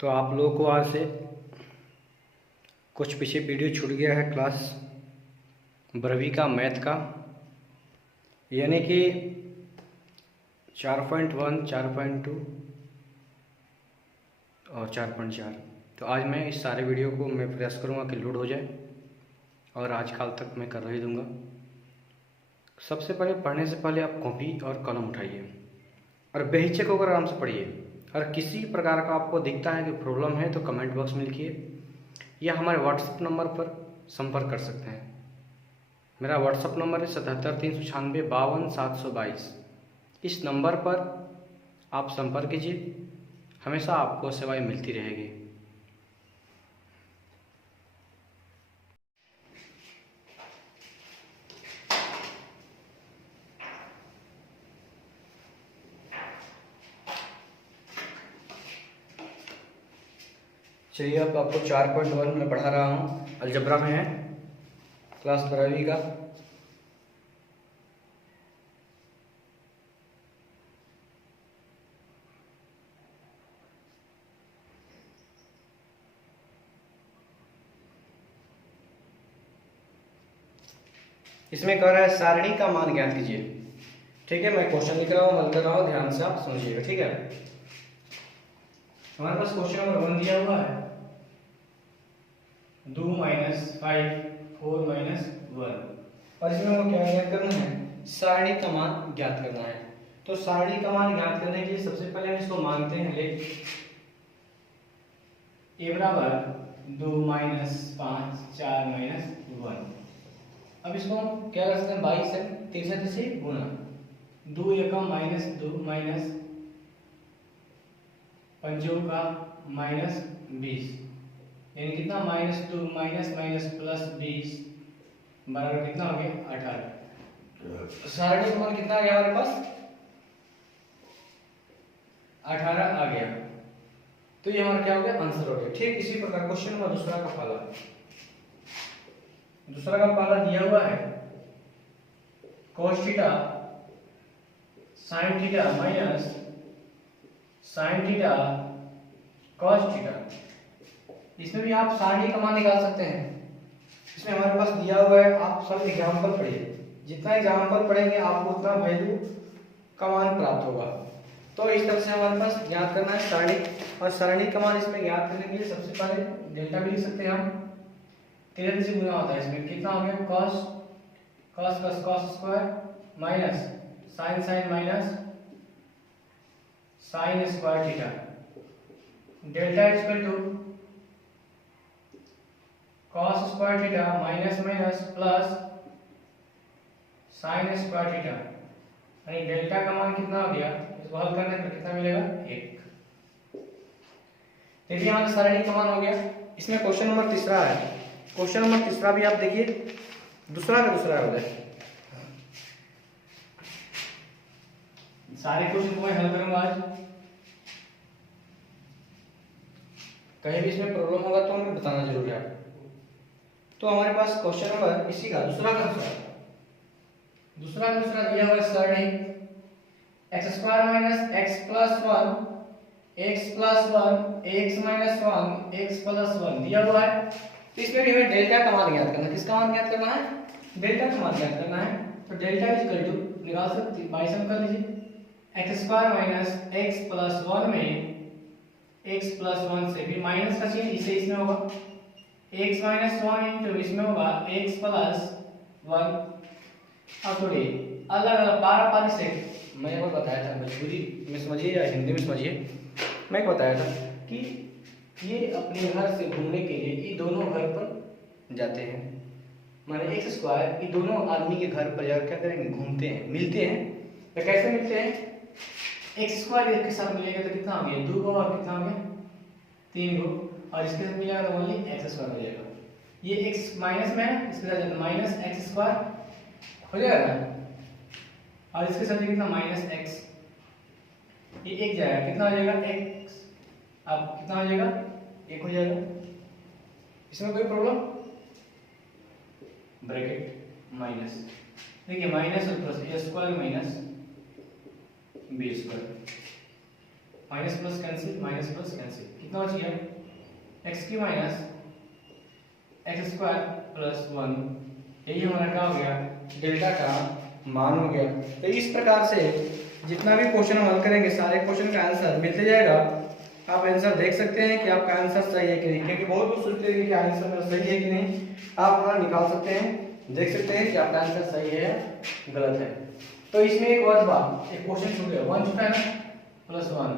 तो आप लोगों को आज से कुछ पीछे वीडियो छूट गया है क्लास 12वीं का मैथ का, यानी कि 4.1, 4.2 और 4.4। तो आज मैं इस सारे वीडियो को मैं प्रयास करूँगा कि लोड हो जाए और आज कल तक मैं कर ही दूँगा। सबसे पहले पढ़ने से पहले आप कॉपी और कलम उठाइए और बेहिचक होकर आराम से पढ़िए। अगर किसी प्रकार का आपको दिखता है कि प्रॉब्लम है तो कमेंट बॉक्स में लिखिए या हमारे व्हाट्सएप नंबर पर संपर्क कर सकते हैं। मेरा व्हाट्सएप नंबर है 77 396 52 722। इस नंबर पर आप संपर्क कीजिए, हमेशा आपको सेवाएं मिलती रहेगी। चलिए अब आपको 4.1 में पढ़ा रहा हूँ, अलजबरा में है, क्लास 12वीं का। इसमें कह रहा है सारणी का मान ज्ञात कीजिए। ठीक है, मैं क्वेश्चन लिख रहा हूँ, हल कर रहा हूँ, ध्यान से आप समझिएगा। ठीक है, हमारे पास क्वेश्चन नंबर 1 दिया हुआ है 2 - 5 4 - 1 और इसमें हमको क्या ज्ञात करना है, सारणी का मान ज्ञात करना है। तो सारणी का मान ज्ञात करने के लिए सबसे पहले हम इसको मानते हैं ले a बराबर 2 - 5 4 - 1। अब इसको हम क्या कर सकते हैं, 22 से 63 से गुणा, 2 एकम -2 माइनस 5 का -20, यानी कितना -2 माइनस माइनस प्लस 20 बराबर कितना हो गया 18। सारणी का मान कितना आ गया हमारे पास, 18 आ गया। तो ये हमारा क्या हो गया, आंसर हो गया। ठीक इसी प्रकार क्वेश्चन नंबर दूसरा का पाला दिया हुआ है cos theta sin theta minus sin theta cos theta. इसमें भी आप सारणी का मान निकाल सकते हैं। इसमें हमारे पास दिया हुआ है, आप सब एग्जांपल पढ़िए, जितना एग्जांपल पढ़ेंगे आपको उतना वैल्यू का मान प्राप्त होगा। तो इस तरह से हमारे पास ज्ञात करना है सारणी, और सारणी का मान इसमें ज्ञात करने के लिए सबसे पहले डेल्टा भी लिख सकते हैं हम। 13 से गुना होता है, इसमें कितना हो गया cos square minus sin minus sin square theta, delta equal to cos square theta minus minus plus sin square theta, यानी डेल्टा का मान कितना हो गया, इसको हल करने पर कितना मिलेगा 1। देखिए यहाँ सारणी का मान हो गया। इसमें क्वेश्चन नंबर तीसरा है, क्वेश्चन नंबर तीसरा भी आप देखिए, दूसरा हो जाए। सारे क्वेश्चन को मैं हल करूंगा आज, कहीं भी इसमें प्रॉब्लम होगा तो हमें बताना जरूर है। तो हमारे पास क्वेश्चन नंबर इसी का दूसरा का दूसरा दिया हुआ है सारणी x² - x + 1 x + 1 x - 1 x + 1 दिया हुआ है। तो इसमें भी हमें डेल्टा का मान ज्ञात करना है। किसका मान ज्ञात करना है, डेल्टा का मान ज्ञात करना है। तो डेल्टा इक्वल टू निकाल सकते हैं, 22 कर लीजिए, x² - x + 1 में x + 1 से भी माइनस का चिन्ह इसे इसमें होगा, x - 1 इंटू इसमें होगा x + 1। अब थोड़ी अलग अलग पारा से मैं आपको बताया था, भोजपुरी में समझिए या हिंदी में समझिए, मैं बताया था कि ये अपने घर से घूमने के लिए ये दोनों घर पर जाते हैं, माने x² ये दोनों आदमी के घर पर जाकर क्या करेंगे, घूमते हैं, मिलते हैं। तो कैसे मिलते हैं, x² के साथ मिलेगा तो कितना हो गया 2 को, और कितना हो गया 3 को, और इसके साथ मिलेगा तो ओनली x² मिलेगा। ये x माइनस में है, इसके साथ माइनस x² हो जाएगा, और इसके साथ कितना -x, ये एक जाएगा, कितना हो जाएगा x, अब कितना हो जाएगा 1 हो जाएगा। इसमें कोई प्रॉब्लम, ब्रैकेट माइनस, देखिए माइनस और plus a² minus b² minus plus cancel, minus plus cancel, कितना कितना बच गया, x Q minus x square plus 1, यही हमारा क्या हो गया, डेल्टा का मान हो गया। तो इस प्रकार से जितना भी क्वेश्चन हम हल करेंगे सारे क्वेश्चन का आंसर मिलते जाएगा। आप आंसर देख सकते हैं कि आपका आंसर सही है कि नहीं, क्योंकि बहुत लोग सोचते हैं कि आंसर मेरा सही है कि नहीं। आप अपना निकाल सकते हैं, देख सकते हैं कि आपका आंसर सही है या गलत है। तो इसमें एक और बात, एक क्वेश्चन छूट गया, 1 छूटा है ना, प्लस 1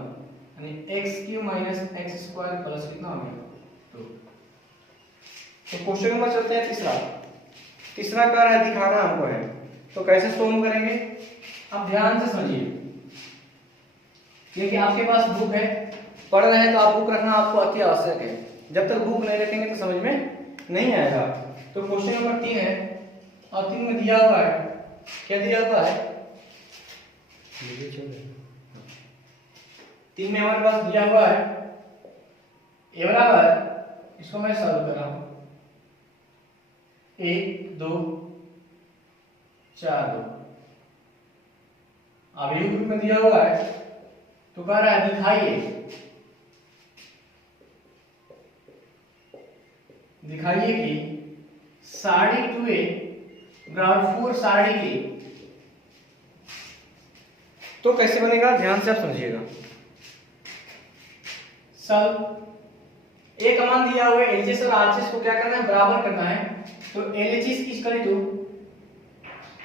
यानी x Q minus x square plus कितना हो गया 2। तो क्वेश्चन नंबर चलते हैं तीसरा कार्य है दिखाना हमको है, तो कैसे सोल्व करेंगे आप ध्यान से समझिए। क्योंकि आपके पास बुक है, पढ़ रहे हैं तो आप बुक रखना आपको अति आवश्यक है। जब तक बुक नहीं रखेंगे तो समझ में नहीं आएगा। तो क्वेश्चन नंबर 3 है और 3 में दिया हुआ है, क्या दिया हुआ है, 3 में हमारे पास दिया हुआ है ए बराबर, इसको मैं सॉल्व कर रहा हूं, 1 2 4 2। अब ये ग्रुप में दिया हुआ है तो कह रहा है दिखाइए कि साड़ी 2a ग्राउंड 4 साड़ी के, तो कैसे बनेगा ध्यान से आप समझिएगा। सब ए का मान दिया हुआ है, एलएचएस और आरएचएस को क्या करना है, बराबर करना है। तो एलएचएस की इक्वल टू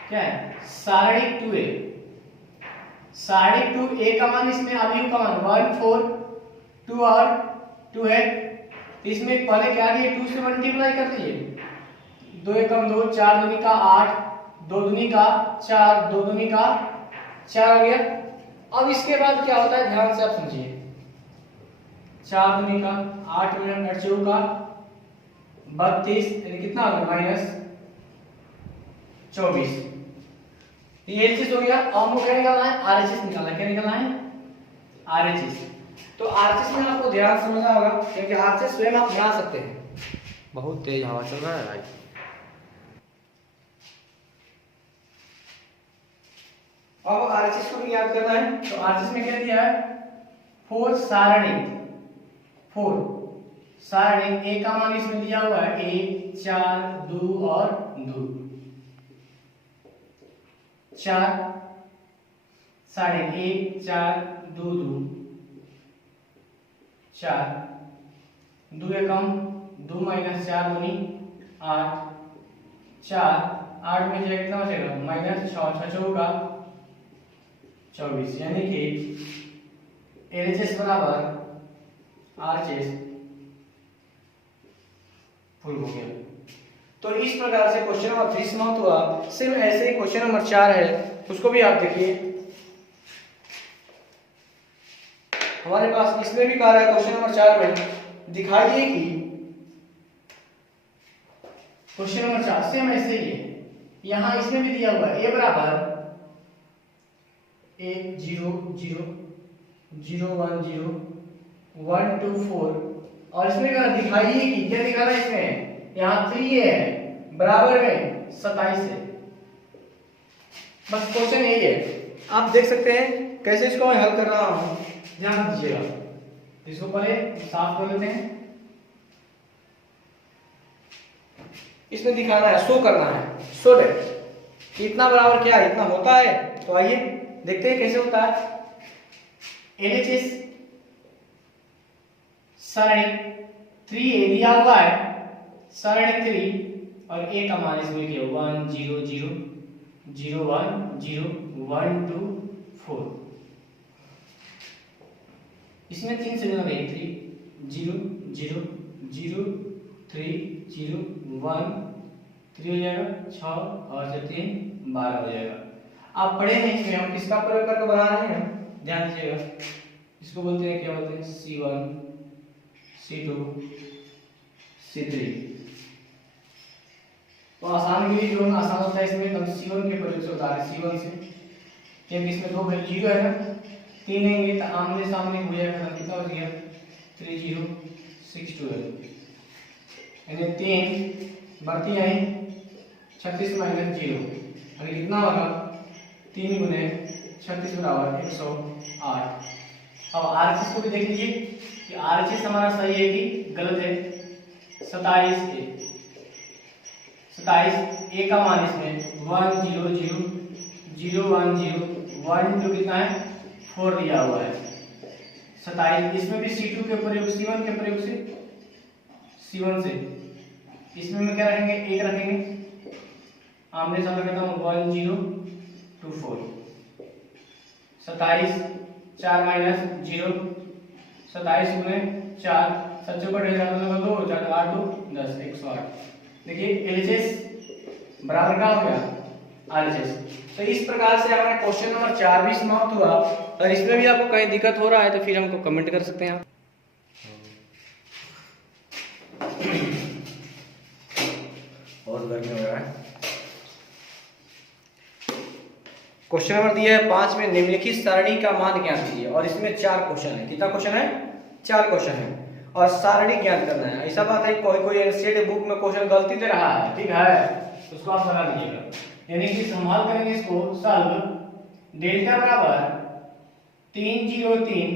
क्या है, साड़ी 2a, साढ़े 2a का मान, इसमें अवयव का मान 1 4 2 और 2 है, तो इसमें पहले क्या दिए 2 से मल्टीप्लाई कर दिए, 2 एकम 2, 4 दूनी का 8, 2 दूनी का 4, 2 दूनी का 4 हो गया। अब इसके बाद क्या होता है ध्यान से आप समझिए, 4 दूनी का 8 मिनट 8 चौक का 32, यानी कितना हो गया माइनस 24। ये एलएचएस हो गया। अब हमको क्या निकालना है, आरएचएस निकालना है। क्या निकालना है, आरएचएस। तो आरएचएस में आपको ध्यान समझना होगा, क्योंकि आरएचएस स्वयं आप बना सकते हैं। बहुत तेज हवा चल रहा है भाई। अब आरएचएस को भी याद करना है, तो आरएचएस में क्या दिया है, 4 सारणी, 4 सारणी, ए का मान इसमें दिया हुआ है 1 4 2 और 2, 4 साढ़े 1 4 2 2 4, 2 एकम 2 माइनस 4 दूनी 8, 4 8 में जाए कितना बचेगा माइनस 6 6 चौका 24, यानी कि एलएचएस बराबर आरएचएस फुल हो गया। तो इस प्रकार से क्वेश्चन नंबर 3 समाप्त हुआ। सिर्फ ऐसे ही क्वेश्चन नंबर 4 है, उसको भी आप देखिए। हमारे पास इसमें भी कहा है क्वेश्चन नंबर 4 में दिखाइए कि, क्वेश्चन नंबर 4 सेम ऐसे ही है, यहां इसमें भी दिया हुआ है ए बराबर 1 0 0 0 1 0 1 2 4, और इसमें क्या दिखाइए कि, क्या दिखा रहा है इसमें, यहाँ 3 है बराबर में 27 है। बस क्वेश्चन यही है, आप देख सकते हैं कैसे इसको मैं हल कर रहा हूं, ध्यान दीजिएगा। इसको पहले साफ कर लेते हैं। इसमें दिखाना है, शो करना है, शो दैट इतना बराबर क्या है, इतना होता है। तो आइए देखते हैं कैसे होता है। एलएचएस सरणी 3a दिया हुआ है, सरणी 3 और a का मान इसमें क्या 1 0 0 0 1 0 1 2 4, इसमें 3 से गुना करेंगे 3 0 0 0 3 0 1 3 हो जाएगा 6 और 3 12 हो जाएगा। आप पढ़े नहीं, इसमें हम किसका प्रयोग करके बना रहे हैं, ध्यान दीजिएगा। इसको बोलते हैं, क्या बोलते हैं, C1 C2 C3। तो आसान के लिए जो आसान होता है इसमें हम C1 के प्रयोग से बता रहे हैं, C1 से, क्योंकि इसमें 2 वैल्यू 0 है ना, 3 लेंगे तो आमने सामने हो जाएगा, कितना बच गया 3 0 6 12, यानी 3 बढ़ती आई 36 माइनस 0, यानी कितना होगा 3 गुने 36 बराबर 108। अब आरएचएस को भी देख लीजिए, कि RHS हमारा सही है कि गलत है। 27 A का मान इसमें 1 0 0 0 1 0 1 2 कितना है 4 दिया हुआ है। 27 इसमें भी C2 के प्रयोग C1 के प्रयोग से C1 से इसमें में क्या रखेंगे 1 रखेंगे, आमने सामने करता हूँ 1 0 2 4। 27 4 माइनस 0 27 में 4 सच्चों का ढेर जाता 2 4 8 2 10 108। देखिए LHS बराबर का हो गया RHS। तो इस प्रकार से हमारा क्वेश्चन नंबर 4 भी समाप्त हुआ। और इसमें भी आपको कहीं दिक्कत हो रहा है तो फिर हमको कमेंट कर सकते हैं आप। बहुत गर्मी हो रहा है। क्वेश्चन नंबर दिया है 5 में निम्नलिखित सारणी का मान ज्ञात कीजिए। और इसमें 4 क्वेश्चन है। कितना क्वेश्चन है 4 क्वेश्चन है और सारणी ज्ञात करना है। ऐसा बात है कोई एनसीईआरटी बुक में क्वेश्चन गलती दे रहा है, ठीक है, तो उसको आप लगा दीजिएगा। यानी कि संभाल करेंगे इसको सॉल्व। डेल्टा बराबर 3 0 3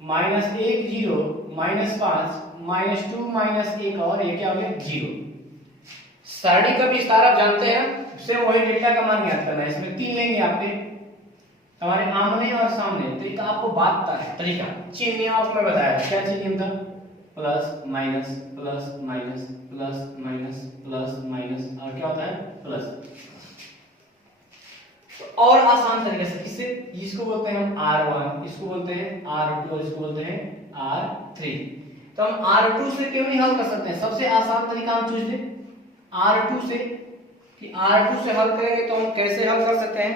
माइनस 1 0 माइनस 5 माइनस 2 माइनस 1 और ये क्या हो गया 0। सारणी का विस्तार आप जानते हैं, सेम वही डेल्टा का मान ज्ञात करना है। इसमें 3 लेंगे आपने हमारे आमने और सामने। तो एक आपको बात बता है तरीका, चिन्ह नियम आपको मैं बताया। क्या चिन्ह नियम था? Plus minus plus minus plus minus plus minus और क्या होता है प्लस। तो और आसान तरीके से किससे, इसको बोलते हैं हम R1, इसको बोलते हैं R2 और इसको बोलते हैं R3। तो हम R2 से क्यों नहीं हल कर सकते हैं? सबसे आसान तरीका हम चूज लें R2 से, कि R2 से हल करेंगे तो हम कैसे हल कर सकते हैं?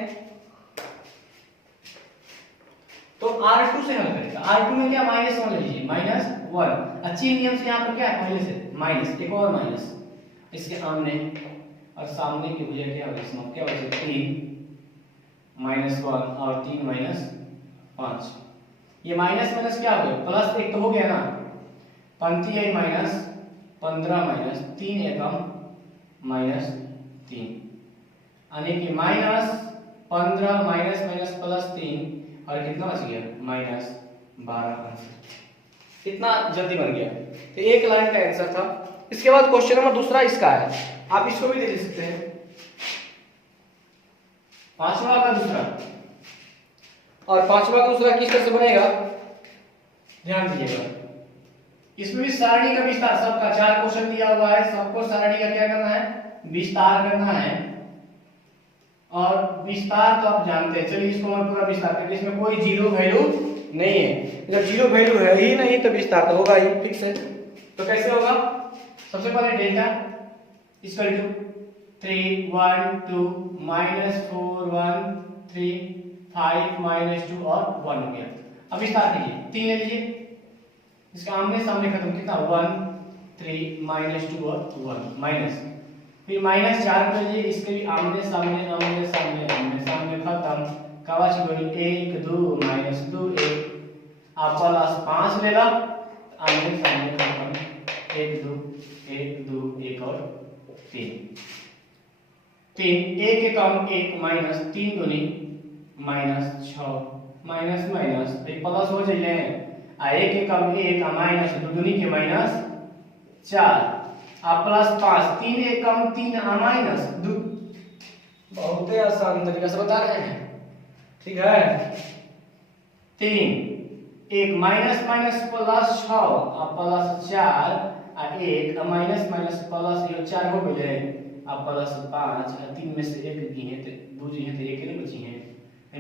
तो R2 से हल करेगा। R2 में क्या -1 ले लीजिए, -1। अच्छी नियम से यहाँ पर क्या है पहले से माइनस, एक और माइनस, इसके आमने और सामने की वजह क्या होगी इसमें, क्या होगी 3 -1 और 3 -5। ये माइनस माइनस क्या हो गया प्लस, एक तो हो गया ना, पंक्ति है माइनस 15 माइनस 3 एकम -3, यानी कि -15 माइनस माइनस प्लस 3 और कितना बच गया -12। कितना जल्दी बन गया। तो एक लाइन का आंसर था। इसके बाद क्वेश्चन नंबर दूसरा इसका है, आप इसको भी दे सकते हैं। 5वां का दूसरा, और 5वां का दूसरा किस तरह से बनेगा ध्यान दीजिएगा। इसमें भी सारणी का विस्तार, सबका 4 क्वेश्चन दिया हुआ है, सबको सारणी का क्या करना है विस्तार करना है। और विस्तार तो आप जानते हैं, चलिए इसको मैं पूरा विस्तार करते हैं। इसमें कोई जीरो वैल्यू नहीं है, जब जीरो वैल्यू है ही नहीं तो विस्तार तो होगा ही, ठीक है। तो कैसे होगा, सबसे पहले डेल्टा इक्वल टू 3 1 2 -4 1 3 5 -2 और 1 हो गया। अब विस्तार कीजिए, 3 ले लीजिए, इसका आमने सामने खत्म, कितना 1 3 -2 और 1 माइनस, फिर -4 कर लीजिए, इसके भी आमने सामने आमने सामने आमने सामने खत्म, कावाची बोली 1 2 -2 1, आप प्लस 5 लेगा आमने सामने खत्म, 1 2 1 2 1 और 3 3 1 कम 1 माइनस 3 दूनी -6 माइनस माइनस प्लस हो जाइए, आ 1 कम 1 माइनस 2 दूनी के -4 आप प्लस 5 3 1 कम 3 माइनस 2। बहुत ही आसान तरीके से बता रहे हैं, ठीक है। 3 1 माइनस माइनस प्लस 6 और प्लस 4 और 1 माइनस माइनस प्लस ये 4 हो गए, अब प्लस 5 और 3 में से 1 की है तो बुझी है तो 1 ही बची है।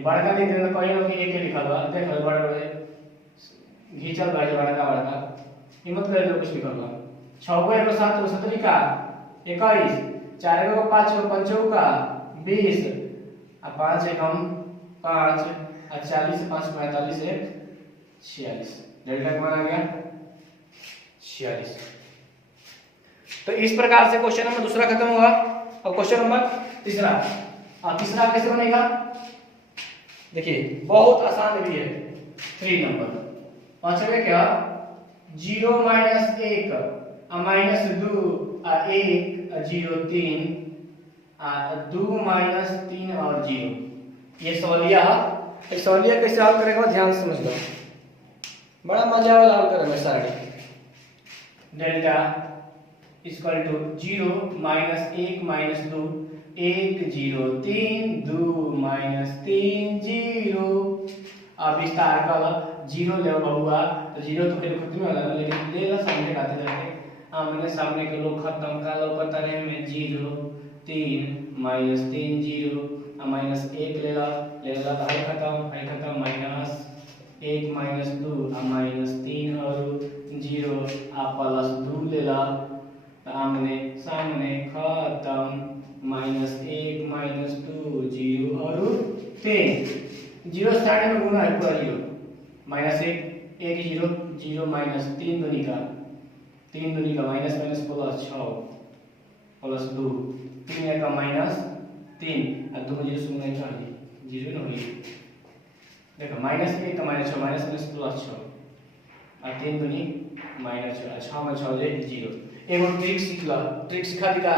बड़का लिख देना, कहीं ना कहीं 1 लिखा हुआ देख लो, बड़े बड़े घिचल बाई बड़का बड़का हिम्मत कर लो, कुछ लिखा हुआ 6 को 1 7 17 का 21 4 को 5 को 5 का 20 और 5 एकम 5 और 40 5 45 1 46, डेल्टा का मान आ गया 46। तो इस प्रकार से क्वेश्चन नंबर दूसरा खत्म हुआ। और क्वेश्चन नंबर तीसरा, तीसरा कैसे बनेगा देखिए, बहुत आसान भी है। 3 नंबर 5 में क्या 0 -1 -2 1 0 3 2 -3 और 0। ये सवालिया है, इस सवालिया कैसे हल करेगा ध्यान से समझ लो। बड़ा मजा वाला आंसर है सारणी। Delta equal to 0 minus 1 minus 2 1 0 3 2 minus 3 0। अब विस्तार का 0 ले बहुआ तो 0 तो फिर खुद में वाला लेकिन ले ला सामने काते जाते आमने सामने के लोग खत्म का लो पता रहे में 0 3 माइनस 3 0 माइनस 1 ले ला भाई खत्म माइनस 1 माइनस 2 माइनस 3 और 0 प्लस 2 ले ला आमने सामने खत्म माइनस 1 माइनस 2 0 और 3 0 साइड में गुना है पूरा 0 माइनस 1 1 0 0 माइनस 3 दूनी का माइनस माइनस प्लस 6 प्लस 2 3 का माइनस 3 और 2 0 से गुना चाहिए 0 नहीं देखो माइनस 1 का माइनस 6 माइनस माइनस प्लस 6 और 3 दूनी माइनस 6 में 6 ले 0। एगो ट्रिक सिखा दिया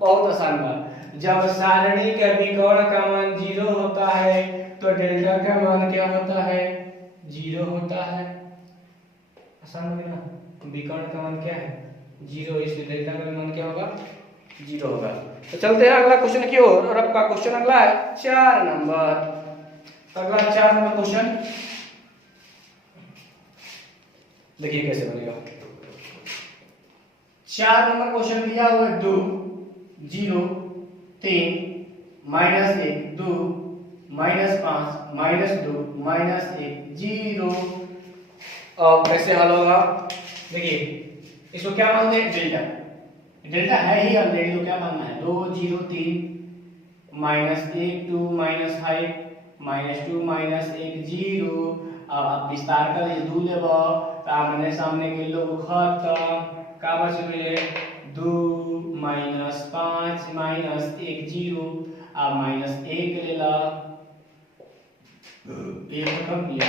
बहुत आसान बा। जब सारणी का विकर्ण का मान 0 होता है तो डेल्टा का मान क्या होता है 0 होता है। आसान है ना, विकर्ण का मान क्या है 0 इसलिए डेल्टा का मान क्या होगा 0 होगा। तो चलते हैं अगला क्वेश्चन की ओर और आपका क्वेश्चन अगला है 4 नंबर। अगला 4 नंबर क्वेश्चन देखिए कैसे बनेगा। 4 नंबर क्वेश्चन दिया हुआ है 2 0 3 माइनस 1 2 माइनस 5 माइनस 2 माइनस 1 0। अब कैसे हल होगा देखिए इसको क्या मान दें डेल्टा है ही ऑलरेडी तो क्या मानना है 2 0 3 माइनस 1 2 माइनस 5 माइनस 2 माइनस 1 0। अब आप विस्तार कर ये 2 लेब आमने सामने के लोग खत्म का बच गए 2 माइनस 5 माइनस 1 0 अब माइनस 1 ले ला 1 खत्म किया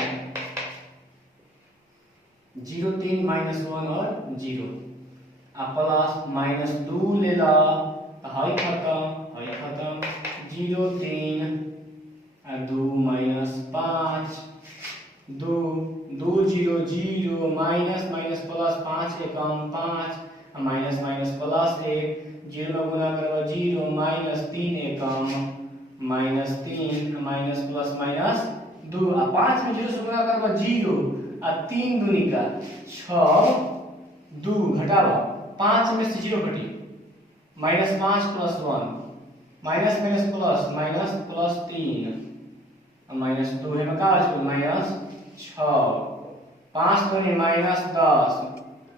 0 3 माइनस 1 और 0 अब प्लस माइनस 2 ले ला हाई खत्म 0 3 और 2 माइनस 5 2 2 0 0 माइनस माइनस प्लस 5 एकम 5 माइनस माइनस प्लस 1 0 में गुना करबो 0 माइनस 3 एकम माइनस 3 माइनस प्लस माइनस 2 आ 5 में 0 से गुना करबो 0 आ 3 दूनी का 6 2 घटाओ 5 में से 0 घटी minus 5 plus 1 minus minus plus 3 minus 2 है का माइनस 6 5 दूनी माइनस 10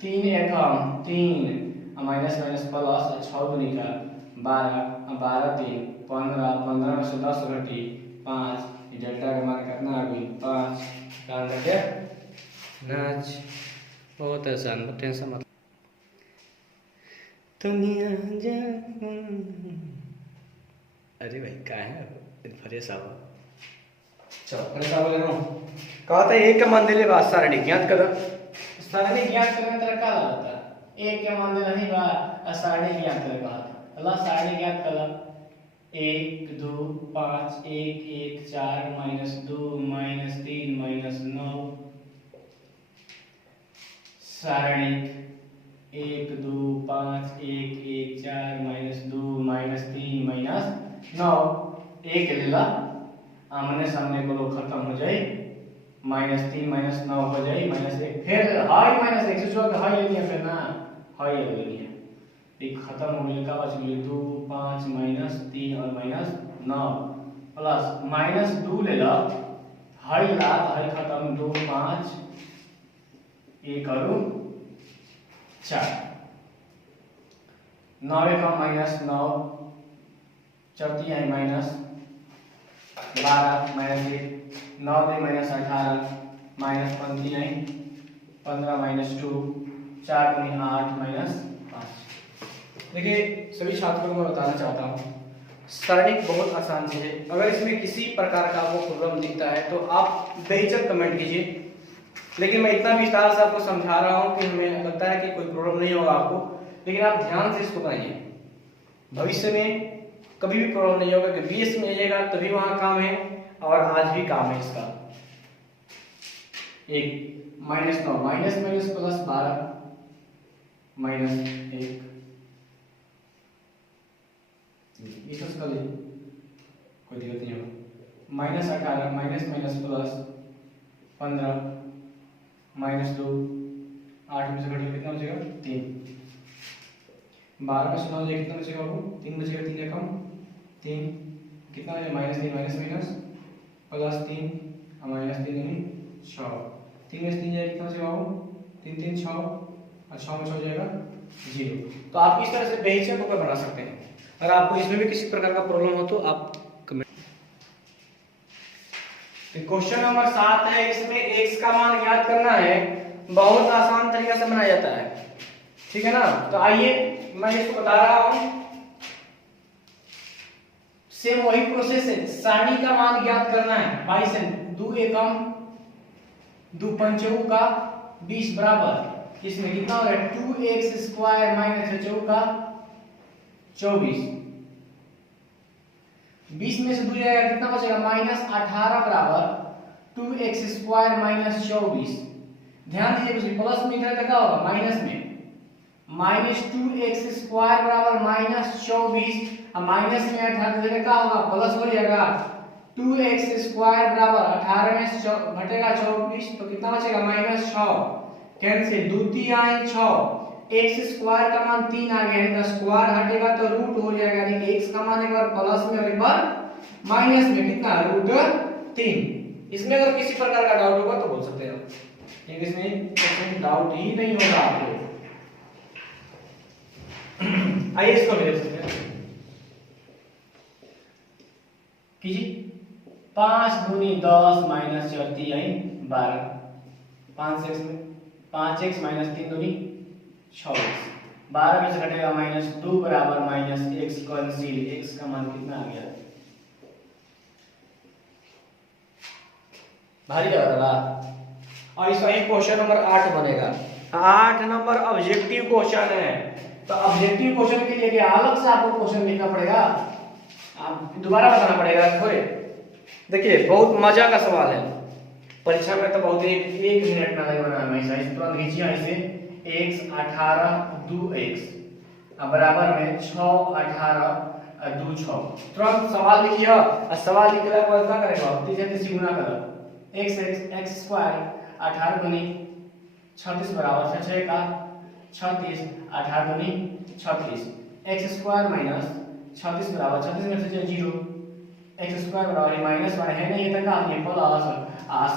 3 एकम 3 माइनस माइनस प्लस 6 दूनी का 12 12 3 15 15 में से 10 घटी 5 डेल्टा का मान कितना आ गई 5 का आंसर क्या नाच। बहुत आसान टेंशन मत दुनिया जा अरे भाई क्या है फ्रेश आओ चलो फ्रेश आओ ले लो कहा था एक का मान दे ले बात सारणी ज्ञात कर सारणी ज्ञात करने तरह का होता एक के मान दे नहीं बा सारणी ज्ञात कर बात अल्लाह सारणी ज्ञात कर 1 2 5 1 1 4 माइनस 2 माइनस 3 माइनस 9 सारणी 1 2 5 1 1 4 माइनस 2 माइनस 3 माइनस 9 एक ले ला आमने सामने को लोग खत्म हो जाए माइनस 3 माइनस 9 हो जाए माइनस 1 फिर हाई माइनस 1 से जो हाई ले लिया फिर ना हाई ले लिया एक खत्म हो गया का बच गया 2 5 माइनस 3 और माइनस 9 प्लस माइनस 2 ले ला हाई ला हाई खत्म 2 5 1 और 4 9 का माइनस 9 चौथी है माइनस 12 माइनस 1 9 में माइनस 18 माइनस 15 माइनस 2 4 में 8 माइनस 5। देखिए सभी छात्रों को मैं बताना चाहता हूँ सारणी बहुत आसान चीज है। अगर इसमें किसी प्रकार का आपको प्रॉब्लम दिखता है तो आप बेहिचक कमेंट कीजिए, लेकिन मैं इतना विस्तार से आपको समझा रहा हूँ कि हमें लगता है कि कोई प्रॉब्लम नहीं होगा आपको, लेकिन आप ध्यान से इसको बनाइए। भविष्य में कभी भी प्रॉब्लम नहीं होगा कि बीएस में आइएगा तभी वहां काम है और आज भी काम है इसका। एक -9 माइनस माइनस प्लस 12 -1 इसको कर लीजिए, कोई दिक्कत नहीं होगा। -18 माइनस माइनस प्लस 15 -2 8 में से घटाइए कितना बचेगा 3। 12 में से 9 जाए कितना बचेगा आपको 3 बचेगा, 3 या कम 3 कितना है -3 माइनस माइनस प्लस 3 और -3 यानी 6। 3 में से 3 जाए कितना बचेगा आपको 3 3 6 और 6 में 6 जाएगा 0। तो आप इस तरह से बेहिचक होकर बना सकते हैं। अगर आपको इसमें भी किसी प्रकार का प्रॉब्लम हो तो आप कमेंट। क्वेश्चन नंबर 7 है, इसमें x का मान ज्ञात करना है। बहुत आसान तरीका से बनाया जाता है, ठीक है ना। तो आइए मैं इसको बता रहा हूं, सेम वही प्रोसेस है। सारणी का मान ज्ञात करना है। 22 2 एकम 2 पंचों का 20 बराबर इसमें कितना हो रहा है 2x स्क्वायर माइनस 4 का 24। 20 में से 2 जाएगा कितना बचेगा -18 बराबर 2x स्क्वायर माइनस 24। ध्यान दीजिए कुछ प्लस में इधर क्या होगा माइनस में -2x स्क्वायर बराबर -24 और माइनस में 18 जगह क्या होगा प्लस हो जाएगा 2x स्क्वायर बराबर 18 में घटेगा 24 तो कितना बचेगा -6 कैंसिल 2 3 आए 6 x स्क्वायर का मान 3 आ गया है, तो स्क्वायर हटेगा तो रूट हो जाएगा, यानी कि x का मान एक बार प्लस में और एक बार माइनस में कितना √3। इसमें अगर किसी प्रकार का डाउट होगा तो बोल सकते हैं, लेकिन इसमें डाउट ही नहीं होगा आपको। आइए इसको भी देख सकते हैं कीजिए 5 दूनी 10 माइनस 4 3 12 5x माइनस 3 दूनी 26 12 में से घटेगा -2 बराबर -x कैंसिल x का मान कितना आ गया भारी लगा। और इसका ही क्वेश्चन नंबर 8 बनेगा। 8 नंबर ऑब्जेक्टिव क्वेश्चन है। तो ऑब्जेक्टिव क्वेश्चन के लिए क्या अलग से आपको क्वेश्चन लिखना पड़ेगा, आप दोबारा बताना पड़ेगा थोड़े। देखिए बहुत मजा का सवाल है, परीक्षा में तो बहुत एक मिनट में नहीं बनाना है। ऐसा तुरंत खींचिए ऐसे x 18 2x बराबर में 6 18 2 6 तुरंत सवाल लिखिए और सवाल लिखने के बाद क्या करेगा 3 से गुना करो x स्क्वायर 18 दूनी 36 बराबर 6 का 36 18 दूनी 36 x स्क्वायर माइनस 36 बराबर 36 में से 0 x स्क्वायर बराबर माइनस वाला है नहीं, ये तक आ गया प्लस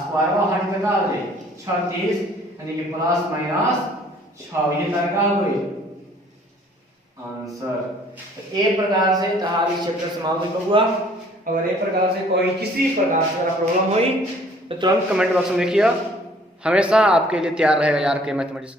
स्क्वायर वो हट तक आ गए 36 यानी कि प्लस माइनस 6 ये तक आ गए आंसर। तो ए प्रकार से तुम्हारी चैप्टर समाप्त हुआ। अगर ए प्रकार से कोई किसी प्रकार से प्रॉब्लम हुई तो तुरंत कमेंट बॉक्स में लिखिए, हमेशा आपके लिए तैयार रहेगा यार के मैथमेटिक्स।